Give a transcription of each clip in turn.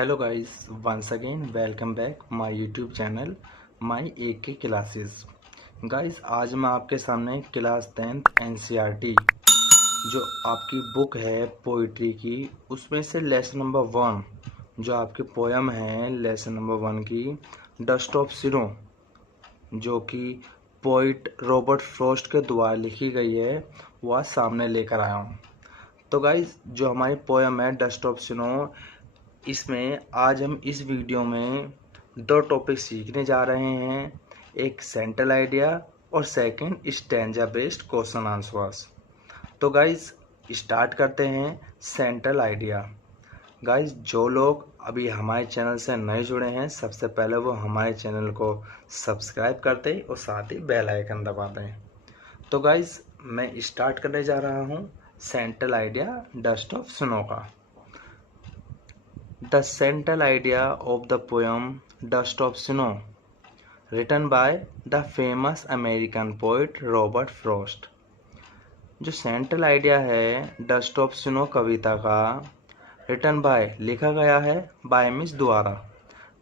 Hello guys, once again welcome back my YouTube channel my AK classes. Guys, आज मैं आपके सामने class 10th NCERT जो आपकी बुक है पोइट्री की, उसमें से लेसन नंबर 1 जो आपकी पोयम है लेसन नंबर 1 की डस्ट ऑफ सिनो, जो कि पोइट रॉबर्ट फ्रॉस्ट के द्वारा लिखी गई है, वो आज सामने लेकर आया हूँ। तो गाइस, जो हमारी पोयम है डस्ट ऑफ सिनो, इसमें आज हम इस वीडियो में दो टॉपिक सीखने जा रहे हैं। एक सेंट्रल आइडिया और second stanza based question answers. तो गाइस, स्टार्ट करते हैं सेंट्रल आइडिया। गाइस, जो लोग अभी हमारे चैनल से नए जुड़े हैं, सबसे पहले वो हमारे चैनल को सब्सक्राइब कर दें और साथ ही बेल आइकन दबा दें। तो गाइस, मैं स्टार्ट करने जा रहा हूँ central idea dust of snow का। The central idea of the poem Dust of Snow, written by the famous American poet Robert Frost। जो सेंट्रल आइडिया है डस्ट ऑफ स्नो कविता का, रिटन बाय लिखा गया है बाय मिस द्वारा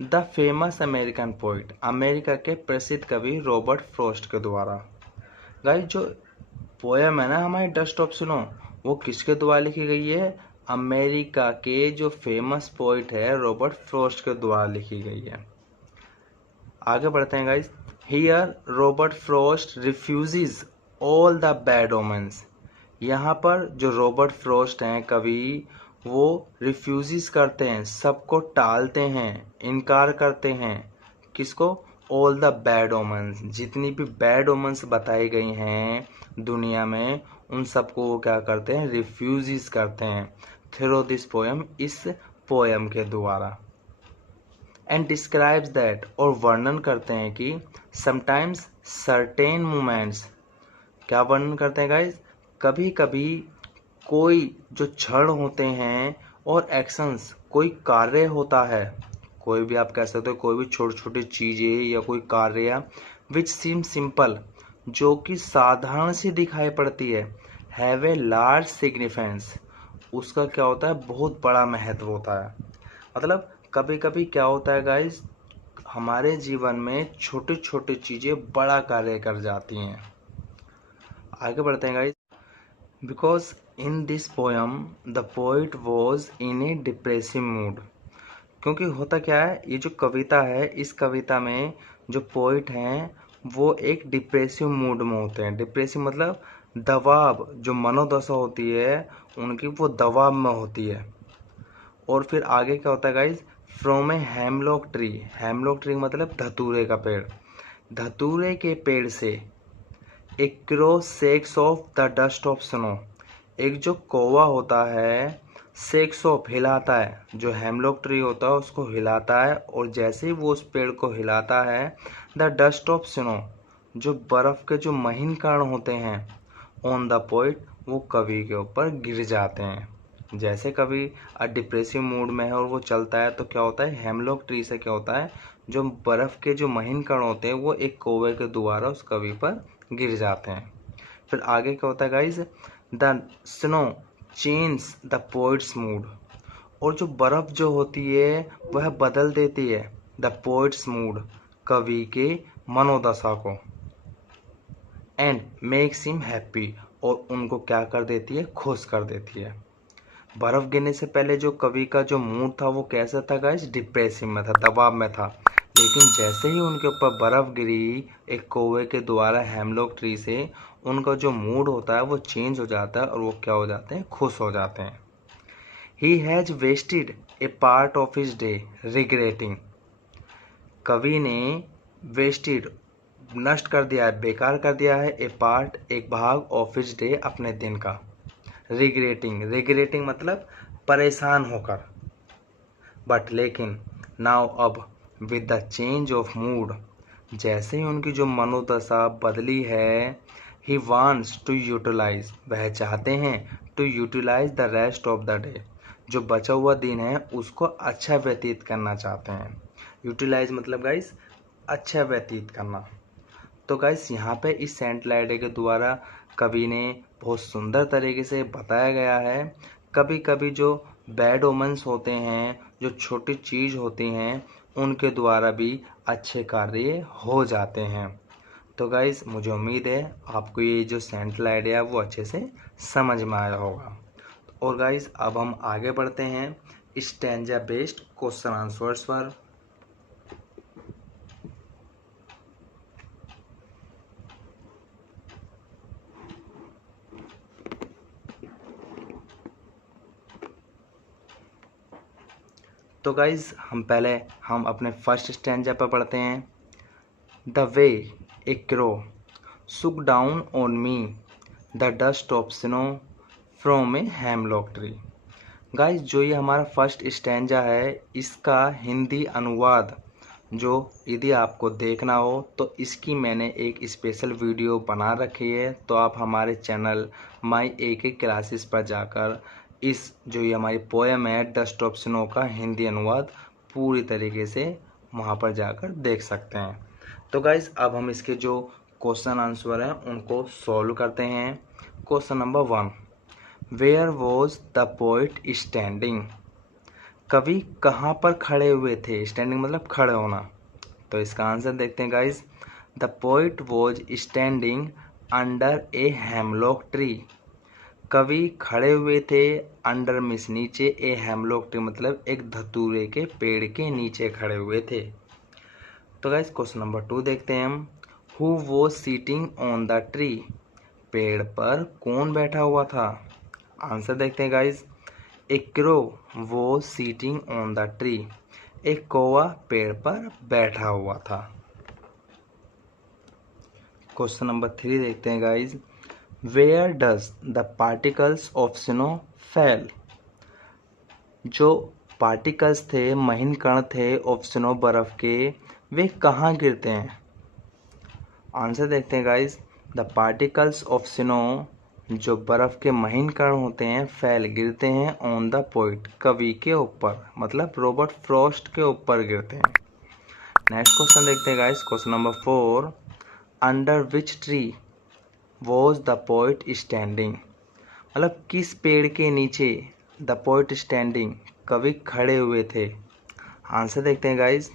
the famous American poet, America के प्रसिद्ध कवि रॉबर्ट फ्रॉस्ट के द्वारा। गाइस, जो पोयम है ना हमारी डस्ट ऑफ स्नो, वो किसके द्वारा लिखी गई है? अमेरिका के जो फेमस पोइट है रॉबर्ट फ्रॉस्ट के द्वारा लिखी गई है। आगे बढ़ते हैं guys. Here Robert Frost refuses all the bad omens. यहाँ पर जो रॉबर्ट फ्रॉस्ट हैं कवि, वो रिफ्यूजेस करते हैं, सबको टालते हैं, इनकार करते हैं। किसको? ऑल द बैड ओमेंस, जितनी भी बैड ओमेंस बताई गई हैं दुनिया में, उन सबको वो क्या करते हैं? रिफ्यूजेस करते हैं थ्रू दिस पोएम, इस पोएम के द्वारा। एंड डिस्क्राइब्स दैट, और वर्णन करते हैं कि समटाइम्स सर्टेन मोमेंट्स, क्या वर्णन करते हैं गाइस? कभी कभी कोई जो क्षण होते हैं और एक्शंस, कोई कार्य होता है, कोई भी आप कह सकते हो, कोई भी छोटी छोटी चीजें या कोई कार्य विच सीम सिंपल, जो कि साधारण सी दिखाई पड़ती है, हैव ए लार्ज सिग्निफिकेंस, उसका क्या होता है? बहुत बड़ा महत्व होता है। मतलब कभी कभी क्या होता है गाइस, हमारे जीवन में छोटी छोटी चीजें बड़ा कार्य कर जाती हैं। आगे बढ़ते हैं guys. Because in this poem the poet was in A depressive mood. क्योंकि होता क्या है, ये जो कविता है, इस कविता में जो पोइट हैं वो एक डिप्रेसिव मूड में होते हैं। डिप्रेसिव मतलब दबाव, जो मनोदशा होती है उनकी, वो दबाव में होती है। और फिर आगे क्या होता है guys? From a hemlock tree, hemlock tree मतलब धतूरे का पेड़, धतूरे के पेड़ से एक crow shakes of the dust of snow, एक जो कौवा होता है शेक्स ऑफ हिलाता है, जो हेमलॉक ट्री होता है उसको हिलाता है, और जैसे ही वो उस पेड़ को हिलाता है, द डस्ट ऑफ स्नो, जो बर्फ के जो महीन कण होते हैं, ऑन द पोइट, वो कवि के ऊपर गिर जाते हैं। जैसे कभी डिप्रेसिव मूड में है और वो चलता है, तो क्या होता है, हेमलॉक ट्री से क्या होता है, जो बर्फ के जो महीन कण होते हैं वो एक कौवे के द्वारा उस कवि पर गिर जाते हैं। फिर आगे क्या होता है guys? The snow change the poets mood, और जो बर्फ जो होती है वह बदल देती है द पोइट्स मूड, कवि के मनोदशा को। एंड मेक्स हिम हैप्पी, और उनको क्या कर देती है? खुश कर देती है। बर्फ गिरने से पहले जो कवि का जो मूड था वो कैसा था गाइस? डिप्रेसिव में था, दबाव में था। लेकिन जैसे ही उनके ऊपर बर्फ गिरी एक कौवे के द्वारा हेमलॉक ट्री से, उनका जो मूड होता है वो चेंज हो जाता है और वो क्या हो जाते हैं? खुश हो जाते हैं। He has wasted a part of his day regretting, कवि ने वेस्टेड नष्ट कर दिया है, बेकार कर दिया है, ए पार्ट एक भाग, ऑफ हिज डे अपने दिन का, रिग्रेटिंग, रिग्रेटिंग मतलब परेशान होकर। बट लेकिन नाउ अब with the change of mood, जैसे ही उनकी जो मनोदशा बदली है, ही वांट्स टू यूटिलाइज, वह चाहते हैं to utilise the rest of the day, जो बचा हुआ दिन है उसको अच्छा व्यतीत करना चाहते हैं। यूटिलाइज मतलब गाइस अच्छा व्यतीत करना। तो गाइस, यहाँ पे इस सेंट्रल आइडिया के द्वारा कवि ने बहुत सुंदर तरीके से बताया गया है, कभी कभी जो बैड ओमेंस होते हैं, जो छोटी चीज़ होती हैं, उनके द्वारा भी अच्छे कार्य हो जाते हैं। तो गाइस मुझे उम्मीद है आपको ये जो सेंट्रल आइडिया वो अच्छे से समझ में आया होगा। और गाइस अब हम आगे बढ़ते हैं स्टैंजा बेस्ड क्वेश्चन आंसर्स पर। तो गाइज हम अपने फर्स्ट स्टैंजा पर पढ़ते हैं। द वे ए क्रो सुक down on me the dust of snow from a hemlock tree. Guys जो ये हमारा फर्स्ट स्टैंजा है, इसका हिंदी अनुवाद जो यदि आपको देखना हो तो इसकी मैंने एक स्पेशल वीडियो बना रखी है, तो आप हमारे चैनल माई AK क्लासेस पर जाकर इस जो ये हमारी पोएम है डस्ट ऑफ स्नो का हिंदी अनुवाद पूरी तरीके से वहाँ पर जाकर देख सकते हैं। तो गाइज अब हम इसके जो क्वेश्चन आंसर हैं उनको सॉल्व करते हैं। Question number 1, where was the poet standing. कवि कहाँ पर खड़े हुए थे। स्टैंडिंग मतलब खड़े होना। तो इसका आंसर देखते हैं guys. The poet was standing under a hemlock tree. कवि खड़े हुए थे अंडर मीन्स नीचे, ए हेमलॉक ट्री मतलब एक धतूरे के पेड़ के नीचे खड़े हुए थे। तो गाइज क्वेश्चन नंबर 2 देखते हैं हम। Who was sitting on the tree. पेड़ पर कौन बैठा हुआ था। आंसर देखते हैं guys. A crow was sitting on the tree. एक कौवा पेड़ पर बैठा हुआ था। क्वेश्चन नंबर 3 देखते हैं guys. Where does the particles of snow fall. जो पार्टिकल्स थे, महीन कण थे ऑफ स्नो बर्फ के, वे कहाँ गिरते हैं। आंसर देखते हैं guys. The particles of snow जो बर्फ के महीन कण होते हैं, फेल गिरते हैं ऑन द पोइट कवि के ऊपर, मतलब रॉबर्ट फ्रॉस्ट के ऊपर गिरते हैं। नेक्स्ट क्वेश्चन देखते हैं guys. Question number 4, under which tree was the poet standing. मतलब किस पेड़ के नीचे द पोइट स्टैंडिंग कवि खड़े हुए थे। आंसर देखते हैं guys.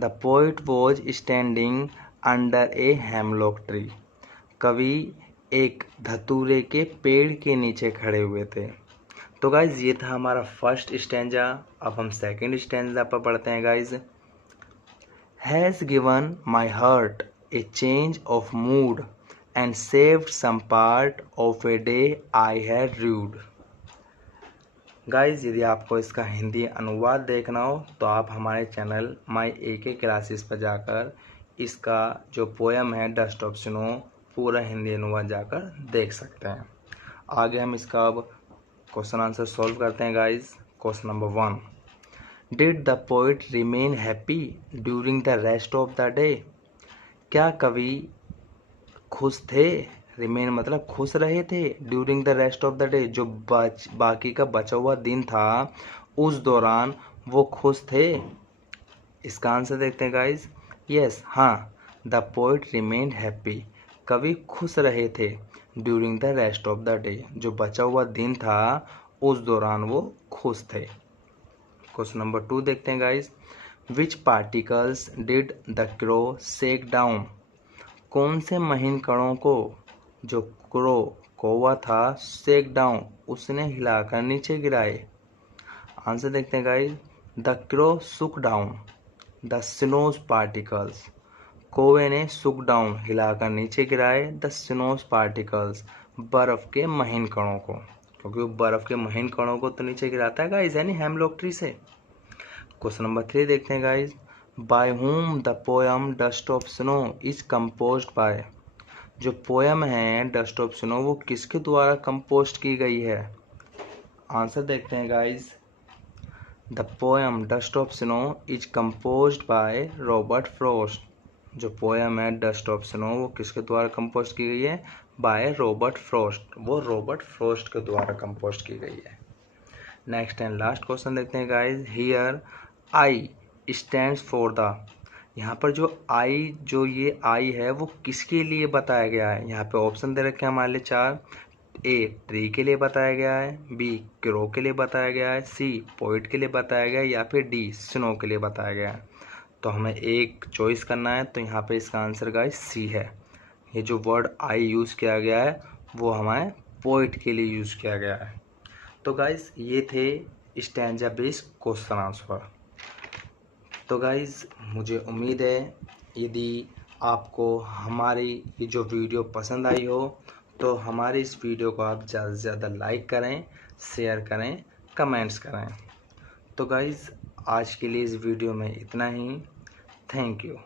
The poet was standing under a hemlock tree. कवि एक धतूरे के पेड़ के नीचे खड़े हुए थे। तो गाइज ये था हमारा फर्स्ट स्टैंजा। अब हम सेकंड स्टैंजा पर पढ़ते हैं guys. Has given my heart a change of mood and saved some part of a day I had rued. Guys यदि आपको इसका हिंदी अनुवाद देखना हो तो आप हमारे चैनल माई AK क्लासेस पर जाकर इसका जो पोएम है डस्ट ऑफ स्नो पूरा हिंदी अनुवाद जाकर देख सकते हैं। आगे हम इसका अब क्वेश्चन आंसर सॉल्व करते हैं guys. Question number 1, did the poet remain happy during the rest of the day. क्या कवि खुश थे। रिमेन मतलब खुश रहे थे during the rest of the day, जो बाकी का बचा हुआ दिन था उस दौरान वो खुश थे। इसका आंसर देखते हैं गाइज। यस, हाँ, द पोइट रिमेन हैप्पी। कवि खुश रहे थे during the rest of the day, जो बचा हुआ दिन था उस दौरान वो खुश थे। क्वेश्चन नंबर 2 देखते हैं guys. Which particles did the crow shake down. कौन से महीन कणों को जो क्रो कौवा था शेक डाउन उसने हिलाकर नीचे गिराए। आंसर देखते हैं गाइज। द क्रो सुक डाउन द स्नोज पार्टिकल्स। कौवे ने सुक डाउन हिलाकर नीचे गिराए द स्नोज पार्टिकल्स बर्फ के महीन कणों को, क्योंकि वो बर्फ के महीन कणों को तो नीचे गिराता है गाइज, यानी हेमलॉक ट्री से। क्वेश्चन नंबर 3 देखते हैं guys. By whom the poem dust of snow is composed by. जो पोएम है डस्ट ऑफ स्नो वो किसके द्वारा कंपोस्ट की गई है। आंसर देखते हैं guys. The poem dust of snow is composed by Robert Frost. जो पोएम है डस्ट ऑफ स्नो वो किसके द्वारा कंपोस्ट की गई है। By Robert Frost. वो रॉबर्ट फ्रॉस्ट के द्वारा कंपोस्ट की गई है। नेक्स्ट एंड लास्ट क्वेश्चन देखते हैं guys. Here I stands for the. यहाँ पर जो आई ये आई है वो किसके लिए बताया गया है। यहाँ पे ऑप्शन दे रखे हैं हमारे लिए 4। ए ट्री के लिए बताया गया है, बी क्रो के लिए बताया गया है, सी पोइट के लिए बताया गया है, या फिर डी स्नो के लिए बताया गया है। तो हमें एक चॉइस करना है, तो यहाँ पे इसका आंसर गाइस सी है। ये जो वर्ड आई यूज़ किया गया है वो हमें पोइट के लिए यूज़ किया गया है। तो गाइस ये थे स्टैंजा बेस्ड क्वेश्चन आंसर। तो गाइस मुझे उम्मीद है यदि आपको हमारी ये जो वीडियो पसंद आई हो तो हमारे इस वीडियो को आप ज़्यादा से ज़्यादा लाइक करें, शेयर करें, कमेंट्स करें। तो गाइस आज के लिए इस वीडियो में इतना ही। Thank you.